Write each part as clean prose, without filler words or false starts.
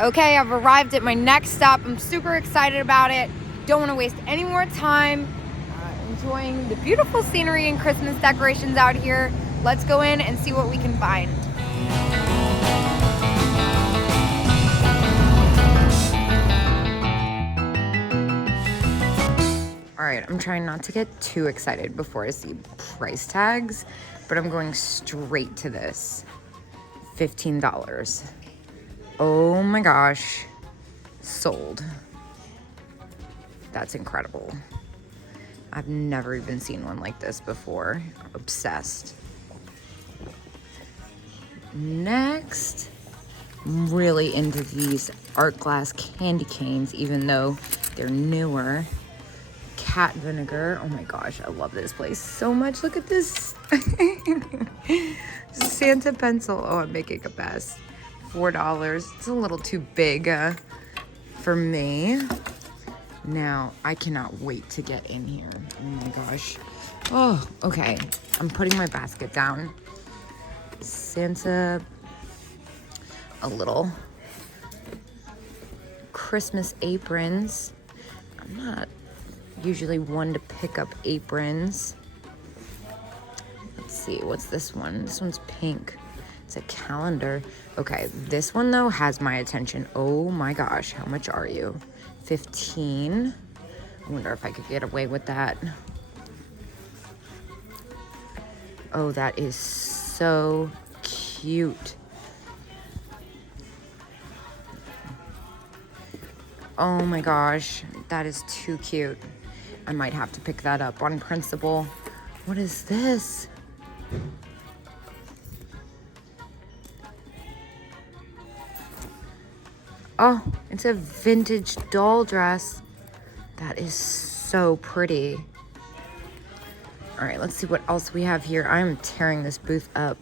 Okay, I've arrived at my next stop. I'm super excited about it. Don't want to waste any more time enjoying the beautiful scenery and Christmas decorations out here. Let's go in and see what we can find. All right, I'm trying not to get too excited before I see price tags, but I'm going straight to this. $15. Oh my gosh, sold. That's incredible. I've never even seen one like this before. Obsessed. Next, I'm really into these art glass candy canes, even though they're newer. Cat vinegar. Oh my gosh, I love this place so much. Look at this. Santa pencil. Oh, I'm making a mess. $4. It's a little too big for me. Now, I cannot wait to get in here. Oh my gosh. Oh, okay. I'm putting my basket down. Santa, a little Christmas aprons. I'm not usually one to pick up aprons. Let's see, what's this one? This one's pink. It's a calendar. Okay, this one though has my attention. Oh my gosh, how much are you? 15. I wonder if I could get away with that. Oh, that is so cute. Oh my gosh, that is too cute. I might have to pick that up on principle. What is this? Oh, it's a vintage doll dress. That is so pretty. All right, let's see what else we have here. I'm tearing this booth up.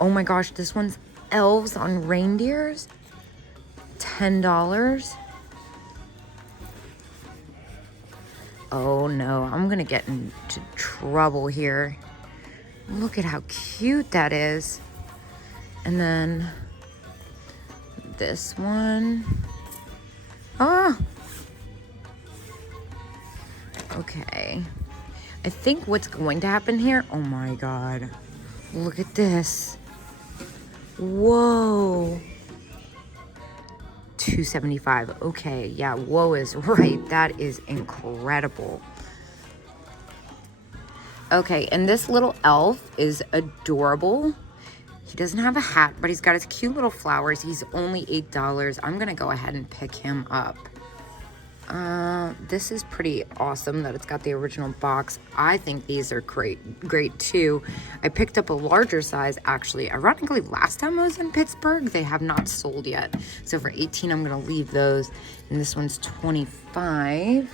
Oh my gosh, this one's elves on reindeers. $10. Oh no, I'm gonna get into trouble here. Look at how cute that is. And then this one. Ah. Okay. I think what's going to happen here, oh my God. Look at this. Whoa. $2.75. Okay, yeah, whoa is right. That is incredible. Okay, and this little elf is adorable. He doesn't have a hat, but he's got his cute little flowers. He's only $8. I'm gonna go ahead and pick him up. This is pretty awesome that it's got the original box. I think these are great too. I picked up a larger size, actually. Ironically, last time I was in Pittsburgh, they have not sold yet. So for 18, I'm gonna leave those. And this one's 25.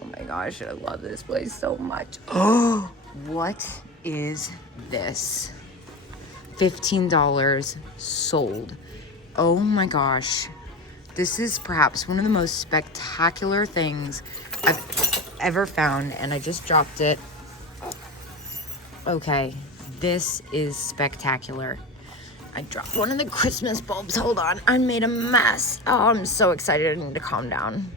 Oh my gosh, I love this place so much. Oh, what is this? $15 sold. Oh my gosh. This is perhaps one of the most spectacular things I've ever found, and I just dropped it. Okay, this is spectacular. I dropped one of the Christmas bulbs. Hold on, I made a mess. Oh, I'm so excited. I need to calm down.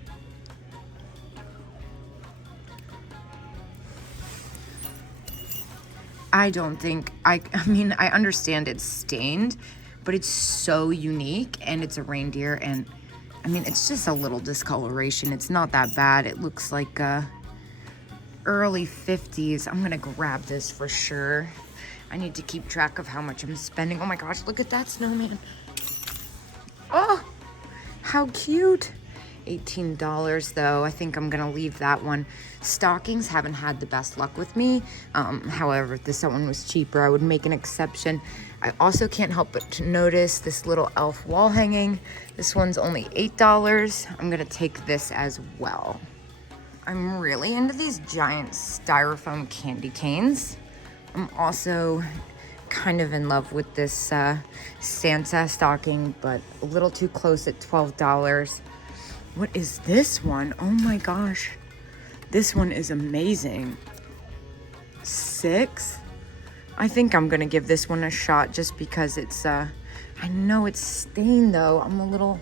I don't think, I mean, I understand it's stained, but it's so unique, and it's a reindeer, and I mean, it's just a little discoloration. It's not that bad. It looks like early 50s. I'm gonna grab this for sure. I need to keep track of how much I'm spending. Oh my gosh, look at that snowman. Oh, how cute. $18 though. I think I'm gonna leave that one. Stockings haven't had the best luck with me. However, if this one was cheaper, I would make an exception. I also can't help but to notice this little elf wall hanging. This one's only $8. I'm gonna take this as well. I'm really into these giant styrofoam candy canes. I'm also kind of in love with this Santa stocking, but a little too close at $12. What is this one? Oh my gosh. This one is amazing. $6? I think I'm gonna give this one a shot just because it's, I know it's stained though. I'm a little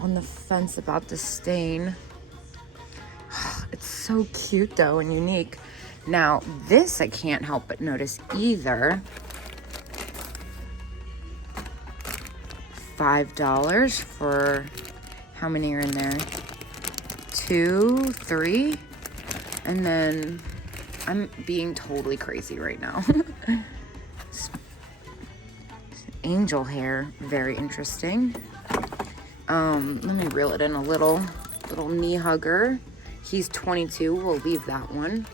on the fence about the stain. It's so cute though and unique. Now this I can't help but notice either. $5 for, how many are in there? 2, 3, and then I'm being totally crazy right now. Angel hair, very interesting. Let me reel it in a little knee hugger. He's 22, we'll leave that one.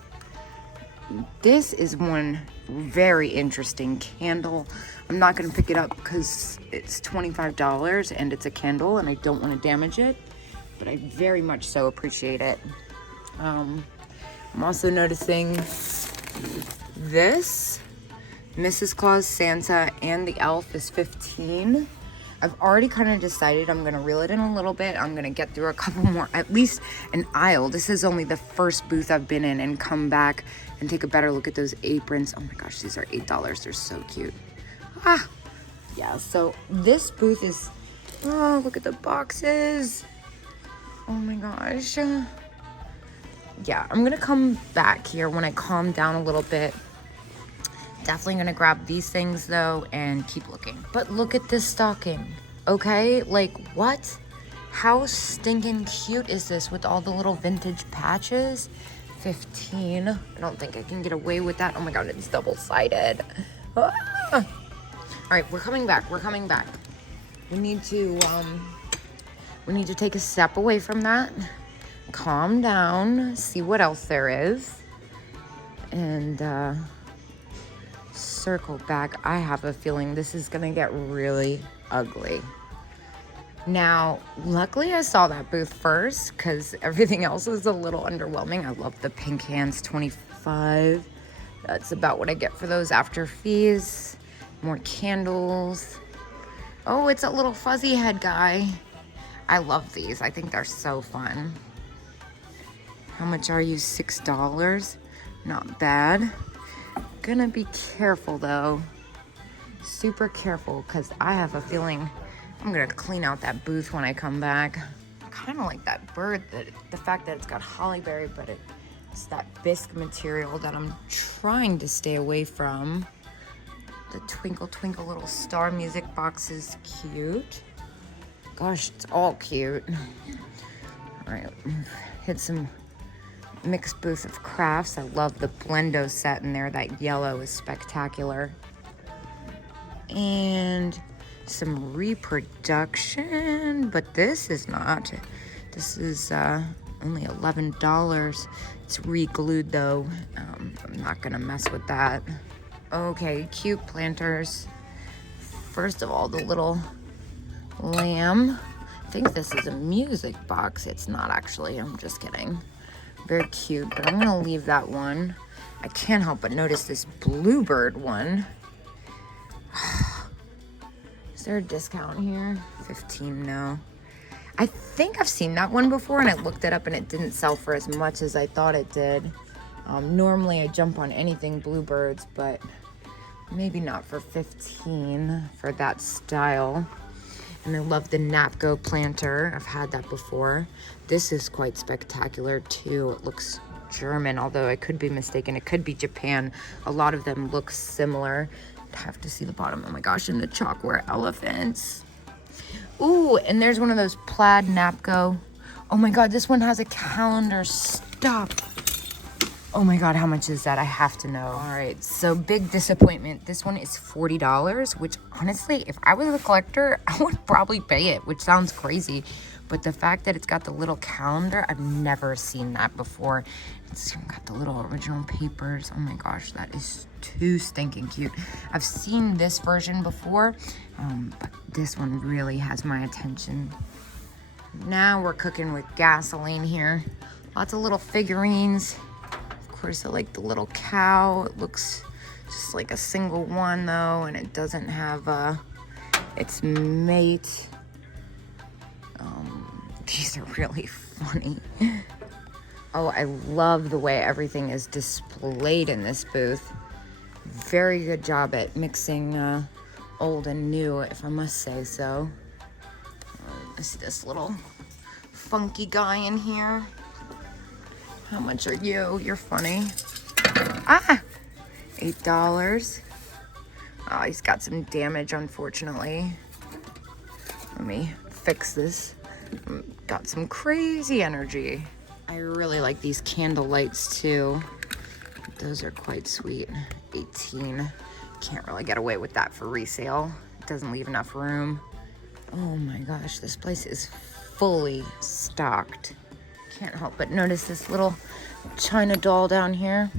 This is one very interesting candle. I'm not gonna pick it up because it's $25 and it's a candle and I don't want to damage it, but I very much so appreciate it. I'm also noticing this, Mrs. Claus, Santa, and the elf is 15. I've already kind of decided I'm gonna reel it in a little bit. I'm gonna get through a couple more, at least an aisle. This is only the first booth I've been in, and come back and take a better look at those aprons. Oh my gosh, these are $8. They're so cute. Ah, yeah, so this booth is, oh, look at the boxes. Oh my gosh. Yeah, I'm gonna come back here when I calm down a little bit. Definitely gonna grab these things though and keep looking. But look at this stocking, okay? Like, what? How stinking cute is this with all the little vintage patches? 15. I don't think I can get away with that. Oh my God, it's double-sided. Ah! All right, we're coming back. We're coming back. We need to take a step away from that. Calm down. See what else there is. And circle back. I have a feeling this is gonna get really ugly. Now, luckily I saw that booth first because everything else is a little underwhelming. I love the pink hands, 25. That's about what I get for those after fees. More candles. Oh, it's a little fuzzy head guy. I love these. I think they're so fun. How much are you? $6? Not bad. Gonna be careful though. Super careful, because I have a feeling I'm gonna clean out that booth when I come back. I kind of like that bird, that the fact that it's got hollyberry, but it's that bisque material that I'm trying to stay away from. The twinkle twinkle little star music box is cute. Gosh, it's all cute. All right, hit some mixed booth of crafts. I love the Blendo set in there. That yellow is spectacular. And some reproduction, but this is not. This is only $11. It's re-glued though. I'm not gonna mess with that. Okay, cute planters. First of all, the little lamb. I think this is a music box. It's not actually, I'm just kidding. Very cute, but I'm gonna leave that one. I can't help but notice this bluebird one. Is there a discount here? 15, no. I think I've seen that one before and I looked it up and it didn't sell for as much as I thought it did. Normally I jump on anything bluebirds, but maybe not for 15 for that style. And I love the Napco planter. I've had that before. This is quite spectacular too. It looks German, although I could be mistaken. It could be Japan. A lot of them look similar. I have to see the bottom. Oh my gosh, and the chalkware elephants. Ooh, and there's one of those plaid Napco. Oh my God, this one has a calendar. Stop. Oh my God, how much is that? I have to know. All right, so big disappointment. This one is $40, which honestly, if I was a collector, I would probably pay it, which sounds crazy. But the fact that it's got the little calendar, I've never seen that before. It's got the little original papers. Oh my gosh, that is too stinking cute. I've seen this version before, but this one really has my attention. Now we're cooking with gasoline here. Lots of little figurines. Of course, I like the little cow. It looks just like a single one though, and it doesn't have its mate. These are really funny. Oh, I love the way everything is displayed in this booth. Very good job at mixing old and new, if I must say so. I see this little funky guy in here. How much are you? You're funny. Ah! $8. Oh, he's got some damage, unfortunately. Let me fix this. Got some crazy energy. I really like these candle lights too. Those are quite sweet. 18. Can't really get away with that for resale. It doesn't leave enough room. Oh my gosh, this place is fully stocked. Can't help but notice this little China doll down here.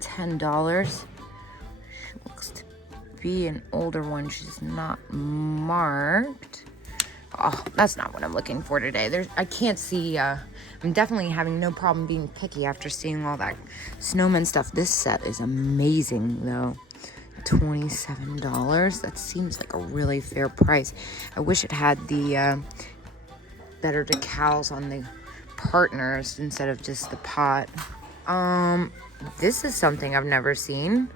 $10. She looks to be an older one. She's not marked. Oh, that's not what I'm looking for today. I can't see, I'm definitely having no problem being picky after seeing all that snowman stuff. This set is amazing though. $27. That seems like a really fair price. I wish it had the better decals on the partners instead of just the pot. This is something I've never seen.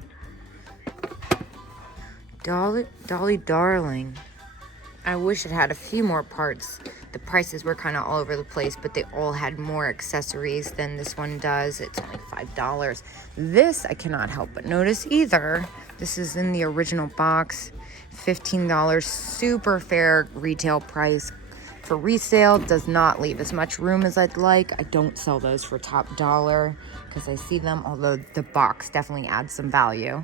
Dolly Darling. I wish it had a few more parts. The prices were kind of all over the place, but they all had more accessories than this one does. It's only $5. This I cannot help but notice either. This is in the original box. $15. Super fair retail price. For resale, does not leave as much room as I'd like. I don't sell those for top dollar because I see them, although the box definitely adds some value.